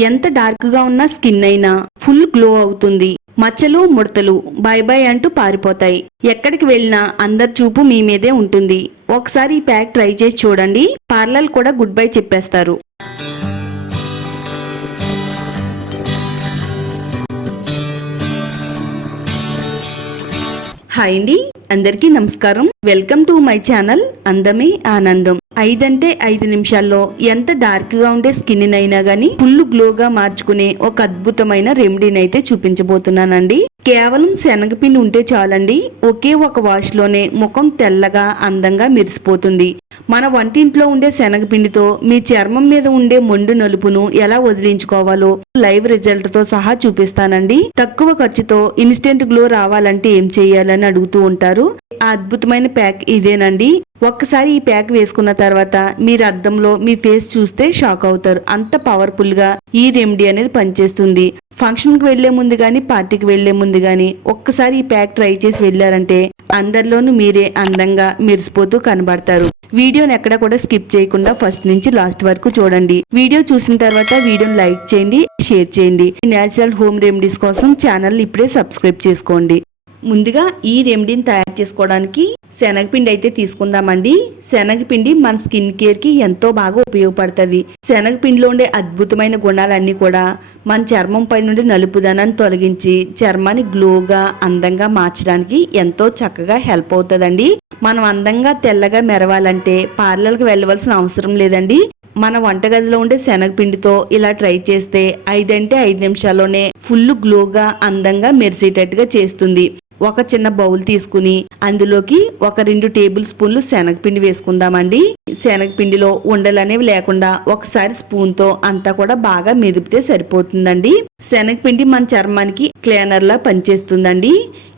ఎంత డార్క్ గా ఉన్న స్కిన్ అయినా ఫుల్ గ్లో అవుతుంది. మచ్చలు ముడతలు బై బై అంటూ పారిపోతాయి. ఎక్కడికి వెళ్ళినా అందరి చూపు మీ మీదే ఉంటుంది. ఒకసారి ఈ ప్యాక్ ట్రై చేసి చూడండి, పార్లర్ కూడా గుడ్ బై చెప్పేస్తారు. హాయ్ అండి, అందరికీ నమస్కారం. వెల్కమ్ టు మై ఛానల్ అందమే ఆనందం. 5 అంటే 5 నిమిషాల్లో ఎంత డార్క్ గా ఉండే స్కిన్ అయినా గానీ ఫుల్ గ్లోగా మార్చుకునే ఒక అద్భుతమైన రెమెడీని అయితే చూపించబోతున్నానండి. కేవలం శనగపిండి ఉంటే చాలండి, ఒకే ఒక వాష్ లోనే ముఖం తెల్లగా అందంగా మెరిసిపోతుంది. మన వంటింట్లో ఉండే శనగపిండితో మీ చర్మం మీద ఉండే మొండు నలుపును ఎలా వదిలించుకోవాలో లైవ్ రిజల్ట్ తో సహా చూపిస్తానండి. తక్కువ ఖర్చుతో ఇన్స్టెంట్ గ్లో రావాలంటే ఏం చేయాలని అడుగుతూ ఉంటారు. ఆ అద్భుతమైన ప్యాక్ ఇదేనండి. ఒక్కసారి ఈ ప్యాక్ వేసుకున్న తర్వాత మీరు అద్దంలో మీ ఫేస్ చూస్తే షాక్ అవుతారు. అంత పవర్ఫుల్ గా ఈ రెమెడీ అనేది పనిచేస్తుంది. ఫంక్షన్ కి వెళ్లే ముందు గానీ, పార్టీకి వెళ్లే ముందు గానీ ఒక్కసారి ఈ ప్యాక్ ట్రై చేసి వెళ్లారంటే అందరిలోనూ మీరే అందంగా మెరిసిపోతూ కనబడతారు. వీడియోని ఎక్కడ కూడా స్కిప్ చేయకుండా ఫస్ట్ నుంచి లాస్ట్ వరకు చూడండి. వీడియో చూసిన తర్వాత వీడియోని లైక్ చేయండి, షేర్ చేయండి. నేచురల్ హోమ్ రెమెడీస్ కోసం ఛానల్ ఇప్పుడే సబ్స్క్రైబ్ చేసుకోండి. ముందుగా ఈ రెమెడీని తయారు చేసుకోవడానికి శనగపిండి అయితే తీసుకుందామండి. శనగపిండి మన స్కిన్ కేర్ కి ఎంతో బాగా ఉపయోగపడుతుంది. శనగపిండిలో ఉండే అద్భుతమైన గుణాలన్నీ కూడా మన చర్మం పై నుండి నలుపుదనాన్ని తొలగించి చర్మాన్ని గ్లోగా అందంగా మార్చడానికి ఎంతో చక్కగా హెల్ప్ అవుతుందండి. మనం అందంగా తెల్లగా మెరవాలంటే పార్లర్కి వెళ్ళవలసిన అవసరం లేదండి. మన వంటగదిలో ఉండే శనగపిండితో ఇలా ట్రై చేస్తే 5 అంటే 5 నిమిషాల్లోనే ఫుల్ గ్లోగా అందంగా మెరిసేటట్టుగా చేస్తుంది. ఒక చిన్న బౌల్ తీసుకుని అందులోకి ఒక 2 టేబుల్ స్పూన్లు శనగపిండి వేసుకుందామండి. శనగపిండిలో ఉండలనేవి లేకుండా ఒకసారి స్పూన్ తో అంతా కూడా బాగా మెదిపితే సరిపోతుందండి. శనగపిండి మన చర్మానికి క్లీనర్ లా పనిచేస్తుందండి.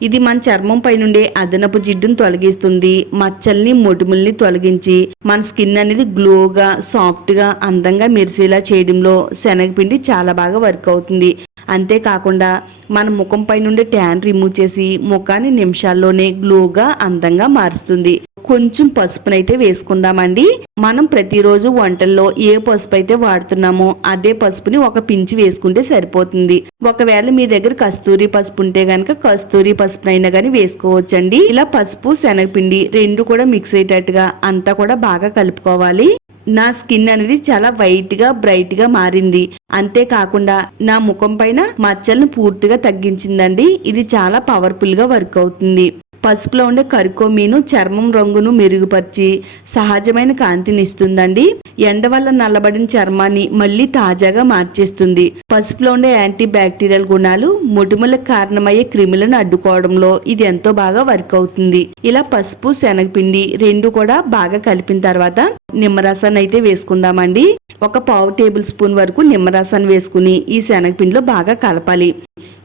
ఇది మన చర్మం పై నుండే అదనపు జిడ్డును తొలగిస్తుంది. మచ్చల్ని మొటిముల్ని తొలగించి మన స్కిన్ అనేది గ్లోగా సాఫ్ట్ గా అందంగా మెరిసేలా చేయడంలో శనగపిండి చాలా బాగా వర్క్ అవుతుంది. అంతేకాకుండా మన ముఖం పై నుండి ట్యాన్ రిమూవ్ చేసి ముఖాన్ని నిమిషాల్లోనే గ్లోగా అందంగా మారుస్తుంది. కొంచెం పసుపునైతే వేసుకుందామండి. మనం ప్రతిరోజు వంటల్లో ఏ పసుపు అయితే వాడుతున్నామో అదే పసుపుని ఒక పించి వేసుకుంటే సరిపోతుంది. ఒకవేళ మీ దగ్గర కస్తూరి పసుపు ఉంటే గనక కస్తూరి పసుపునైనా గానీ వేసుకోవచ్చండి. ఇలా పసుపు శనగపిండి 2 కూడా మిక్స్ అయ్యేటట్టుగా అంతా కూడా బాగా కలుపుకోవాలి. నా స్కిన్ అనేది చాలా వైట్ గా బ్రైట్ గా మారింది. అంతేకాకుండా నా ముఖం పైన మచ్చలను పూర్తిగా తగ్గించిందండి. ఇది చాలా పవర్ఫుల్ గా వర్క్ అవుతుంది. పసుపులో ఉండే కర్కోమీను చర్మం రంగును మెరుగుపరిచి సహజమైన కాంతిని ఇస్తుందండి. ఎండ వల్ల నల్లబడిన చర్మాన్ని మళ్ళీ తాజాగా మార్చేస్తుంది. పసుపులో ఉండే యాంటీ బ్యాక్టీరియల్ గుణాలు మొటిమలకు కారణమయ్యే క్రిములను అడ్డుకోవడంలో ఇది ఎంతో బాగా వర్క్ అవుతుంది. ఇలా పసుపు శనగపిండి 2 కూడా బాగా కలిపిన తర్వాత నిమ్మరసాన్ని అయితే వేసుకుందామండి. ఒక 1/2 టేబుల్ స్పూన్ వరకు నిమ్మరసాన్ని వేసుకుని ఈ శనగపిండిలో బాగా కలపాలి.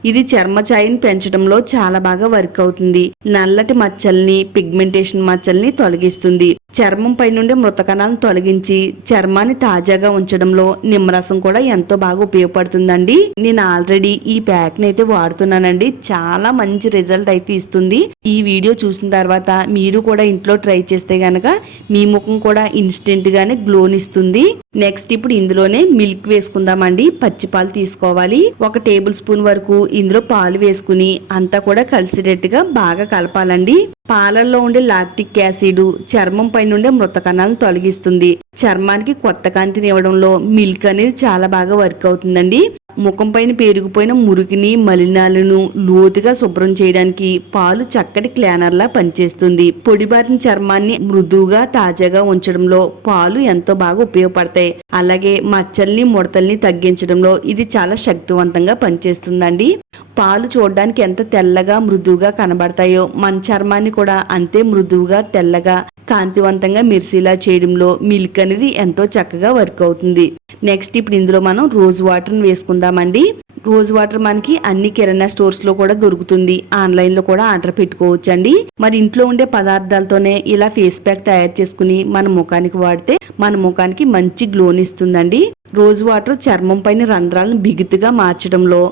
ఇది చర్మఛాయని పెంచడంలో చాలా బాగా వర్క్ అవుతుంది. నల్లటి మచ్చల్ని, పిగ్మెంటేషన్ మచ్చల్ని తొలగిస్తుంది. చర్మం పై నుండి మృత కణాలను తొలగించి చర్మాన్ని తాజాగా ఉంచడంలో నిమ్మరసం కూడా ఎంతో బాగా ఉపయోగపడుతుందండి. నేను ఆల్రెడీ ఈ ప్యాక్ ని అయితే వాడుతున్నానండి. చాలా మంచి రిజల్ట్ అయితే ఇస్తుంది. ఈ వీడియో చూసిన తర్వాత మీరు కూడా ఇంట్లో ట్రై చేస్తే గనక మీ ముఖం కూడా ఇన్స్టెంట్ గానే గ్లోనిస్తుంది. నెక్స్ట్ ఇప్పుడు ఇందులోనే మిల్క్ వేసుకుందామండి. పచ్చిపాలు తీసుకోవాలి. 1 టేబుల్ స్పూన్ వరకు ఇందులో పాలు వేసుకుని అంతా కూడా కలిసేటట్టుగా బాగా కలపాలండి. పాలల్లో ఉండే లాక్టిక్ యాసిడ్ చర్మం పై నుండే మృత కణాలను తొలగిస్తుంది. చర్మానికి కొత్త కాంతిని ఇవ్వడంలో మిల్క్ అనేది చాలా బాగా వర్క్ అవుతుందండి. ముఖం పైన పేరుకుపోయిన మురికిని మలినాలను లోతుగా శుభ్రం చేయడానికి పాలు చక్కటి క్లీనర్ లా పనిచేస్తుంది. పొడిబారిన చర్మాన్ని మృదువుగా తాజాగా ఉంచడంలో పాలు ఎంతో బాగా ఉపయోగపడతాయి. అలాగే మచ్చల్ని ముడతల్ని తగ్గించడంలో ఇది చాలా శక్తివంతంగా పనిచేస్తుందండి. పాలు చూడడానికి ఎంత తెల్లగా మృదువుగా కనబడతాయో మన చర్మాన్ని కూడా అంతే మృదువుగా తెల్లగా కాంతివంతంగా మెరిసేలా చేయడంలో మిల్క్ అనేది ఎంతో చక్కగా వర్క్ అవుతుంది. నెక్స్ట్ ఇప్పుడు ఇందులో మనం రోజ్ వాటర్ వేసుకుందామండి. రోజ్ వాటర్ మనకి అన్ని కిరాణా స్టోర్స్ లో కూడా దొరుకుతుంది. ఆన్లైన్ లో కూడా ఆర్డర్ పెట్టుకోవచ్చండి. మరి ఇంట్లో ఉండే పదార్థాలతోనే ఇలా ఫేస్ ప్యాక్ తయారు చేసుకుని మన ముఖానికి వాడితే మన ముఖానికి మంచి గ్లోని ఇస్తుందండి. రోజ్ వాటర్ చర్మం పైన రంధ్రాలను బిగుతుగా మార్చడంలో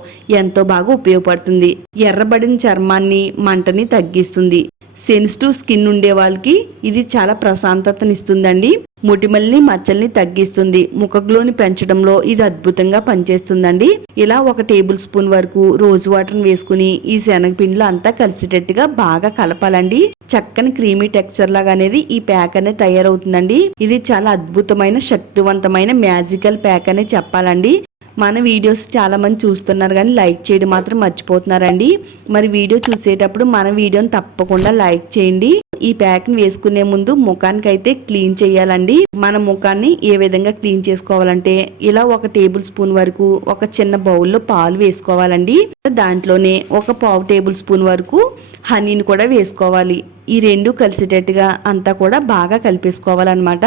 ఎంతో బాగా ఉపయోగపడుతుంది. ఎర్రబడిన చర్మాన్ని మంటని తగ్గిస్తుంది. సెన్సిటివ్ స్కిన్ ఉండే వాళ్ళకి ఇది చాలా ప్రశాంతతనిస్తుందండి. మొటిమల్ని మచ్చల్ని తగ్గిస్తుంది. ముఖ గ్లోని పెంచడంలో ఇది అద్భుతంగా పనిచేస్తుందండి. ఇలా 1 టేబుల్ స్పూన్ వరకు రోజు వాటర్ని వేసుకుని ఈ శనగపిండిలో అంతా కలిసేటట్టుగా బాగా కలపాలండి. చక్కని క్రీమీ టెక్స్చర్ లాగా అనేది ఈ ప్యాక్ అనేది తయారవుతుందండి. ఇది చాలా అద్భుతమైన శక్తివంతమైన మ్యాజికల్ ప్యాక్ అనే చెప్పాలండి. మన వీడియోస్ చాలా మంది చూస్తున్నారు కానీ లైక్ చేయడం మాత్రం మర్చిపోతున్నారండి. మరి వీడియో చూసేటప్పుడు మన వీడియోని తప్పకుండా లైక్ చేయండి. ఈ ప్యాక్ని వేసుకునే ముందు ముఖానికి అయితే క్లీన్ చేయాలండి. మన ముఖాన్ని ఏ విధంగా క్లీన్ చేసుకోవాలంటే ఇలా 1 టేబుల్ స్పూన్ వరకు ఒక చిన్న బౌల్లో పాలు వేసుకోవాలండి. దాంట్లోనే 1/4 టేబుల్ స్పూన్ వరకు హనీని కూడా వేసుకోవాలి. ఈ రెండు కలిసేటట్టుగా అంతా కూడా బాగా కలిపేసుకోవాలన్నమాట.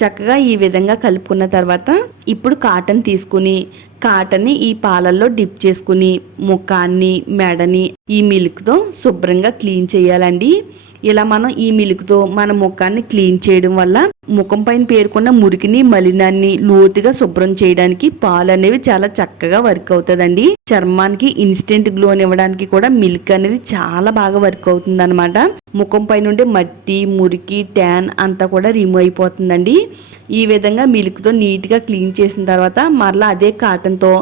చక్కగా ఈ విధంగా కలుపుకున్న తర్వాత ఇప్పుడు కాటన్ తీసుకుని కాటన్ని ఈ పాలల్లో డిప్ చేసుకుని ముఖాన్ని మెడని ఈ మిల్క్తో శుభ్రంగా క్లీన్ చేయాలండి. ఇలా మనం ఈ మిల్క్తో మన ముఖాన్ని క్లీన్ చేయడం వల్ల ముఖం పైన పేరుకున్న మురికిని మలినాన్ని లోతుగా శుభ్రం చేయడానికి పాలు అనేవి చాలా చక్కగా వర్క్ అవుతుందండి. చర్మానికి ఇన్స్టెంట్ గ్లో ఇవ్వడానికి కూడా మిల్క్ అనేది చాలా బాగా వర్క్ అవుతుంది అనమాట. ముఖం పైన ఉండే మట్టి మురికి ట్యాన్ అంతా కూడా రిమూవ్ అయిపోతుందండి. ఈ విధంగా మిల్క్తో నీట్గా క్లీన్ చేసిన తర్వాత మరలా అదే కాటన్తో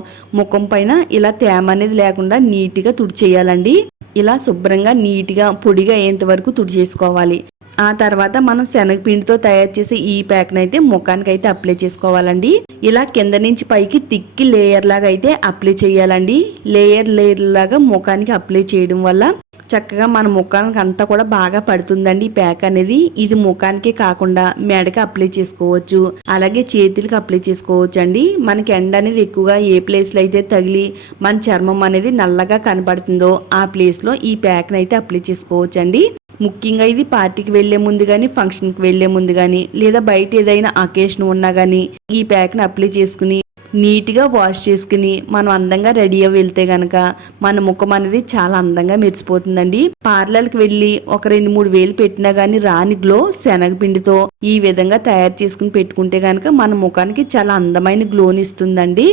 ముఖం పైన ఇలా తేమ అనేది లేకుండా నీట్గా తుడిచేయాలండి. ఇలా శుభ్రంగా నీట్గా పొడిగా అయ్యేంత వరకు తుడిచేసుకోవాలి. ఆ తర్వాత మనం శనగపిండితో తయారు చేసే ఈ ప్యాక్ని అయితే ముఖానికి అయితే అప్లై చేసుకోవాలండి. ఇలా కింద నుంచి పైకి తిక్కి లేయర్ లాగా అయితే అప్లై చేయాలండి. లేయర్ లాగా ముఖానికి అప్లై చేయడం వల్ల చక్కగా మన ముఖానికి అంతా కూడా బాగా పడుతుందండి ఈ ప్యాక్ అనేది. ఇది ముఖానికే కాకుండా మెడకి అప్లై చేసుకోవచ్చు, అలాగే చేతులకి అప్లై చేసుకోవచ్చు అండి. మనకి ఎండ అనేది ఎక్కువగా ఏ ప్లేస్లో అయితే తగిలి మన చర్మం అనేది నల్లగా కనపడుతుందో ఆ ప్లేస్లో ఈ ప్యాక్ని అయితే అప్లై చేసుకోవచ్చు అండి. ముఖ్యంగా ఇది పార్టీకి వెళ్లే ముందు కానీ ఫంక్షన్కి వెళ్లే ముందు కానీ లేదా బయట ఏదైనా అకేషన్ ఉన్నా కానీ ఈ ప్యాక్ని అప్లై చేసుకుని నీట్గా వాష్ చేసుకుని మనం అందంగా రెడీ అయ్యి వెళ్తే గనక మన ముఖం అనేది చాలా అందంగా మెరిసిపోతుందండి. పార్లర్కి వెళ్ళి ఒక 2-3 వేలు పెట్టినా గానీ రాని గ్లో శనగపిండితో ఈ విధంగా తయారు చేసుకుని పెట్టుకుంటే గనక మన ముఖానికి చాలా అందమైన గ్లోని ఇస్తుందండి.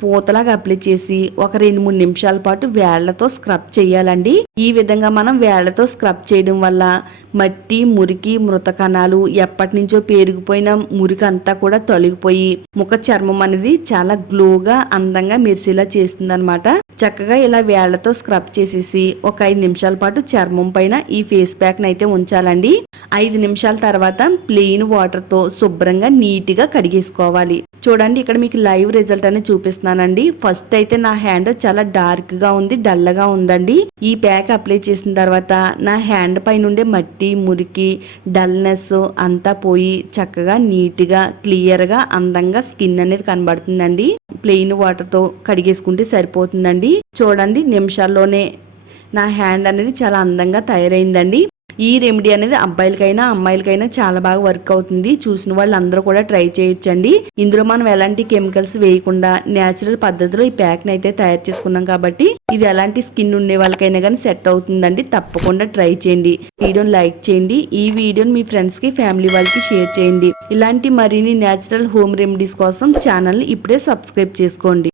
పూతలాగా అప్లై చేసి ఒక 2-3 నిమిషాల పాటు వేళ్లతో స్క్రబ్ చేయాలండి. ఈ విధంగా మనం వేళ్లతో స్క్రబ్ చేయడం వల్ల మట్టి మురికి మృత కణాలు ఎప్పటి నుంచో పేరుకుపోయిన మురికి అంతా కూడా తొలగిపోయి ముఖ చర్మం అనేది చాలా గ్లోగా అందంగా మెరిసేలా చేస్తుంది అనమాట. చక్కగా ఇలా వేళ్లతో స్క్రబ్ చేసేసి ఒక 5 నిమిషాల పాటు చర్మం పైన ఈ ఫేస్ ప్యాక్ అయితే ఉంచాలండి. 5 నిమిషాల తర్వాత ప్లెయిన్ వాటర్ తో శుభ్రంగా నీట్ గా కడిగేసుకోవాలి. చూడండి ఇక్కడ మీకు లైవ్ రిజల్ట్ అనేది చూపిస్తున్నానండి. ఫస్ట్ అయితే నా హ్యాండ్ చాలా డార్క్ గా ఉంది, డల్ గా ఉందండి. ఈ ప్యాక్ అప్లై చేసిన తర్వాత నా హ్యాండ్ పైన ఉండే మట్టి మురికి డల్నెస్ అంతా పోయి చక్కగా నీట్ గా క్లియర్ గా అందంగా స్కిన్ అనేది కనబడుతుందండి. ప్లెయిన్ వాటర్ తో కడిగేసుకుంటే సరిపోతుందండి. చూడండి నిమిషాల్లోనే నా హ్యాండ్ అనేది చాలా అందంగా తయారైందండి. ఈ రెమెడీ అనేది అబ్బాయిలకైనా అమ్మాయిలకైనా చాలా బాగా వర్క్ అవుతుంది. చూసిన వాళ్ళందరూ కూడా ట్రై చేయొచ్చండి. ఇందులో మనం ఎలాంటి కెమికల్స్ వేయకుండా నేచురల్ పద్ధతిలో ఈ ప్యాక్ ని అయితే తయారు చేసుకున్నాం కాబట్టి ఇది ఎలాంటి స్కిన్ ఉండే వాళ్ళకైనా కానీ సెట్ అవుతుందండి. తప్పకుండా ట్రై చేయండి. వీడియోని లైక్ చేయండి. ఈ వీడియోని మీ ఫ్రెండ్స్ కి ఫ్యామిలీ వాళ్ళకి షేర్ చేయండి. ఇలాంటి మరిన్ని నేచురల్ హోమ్ రెమెడీస్ కోసం ఛానల్ ని ఇప్పుడే సబ్స్క్రైబ్ చేసుకోండి.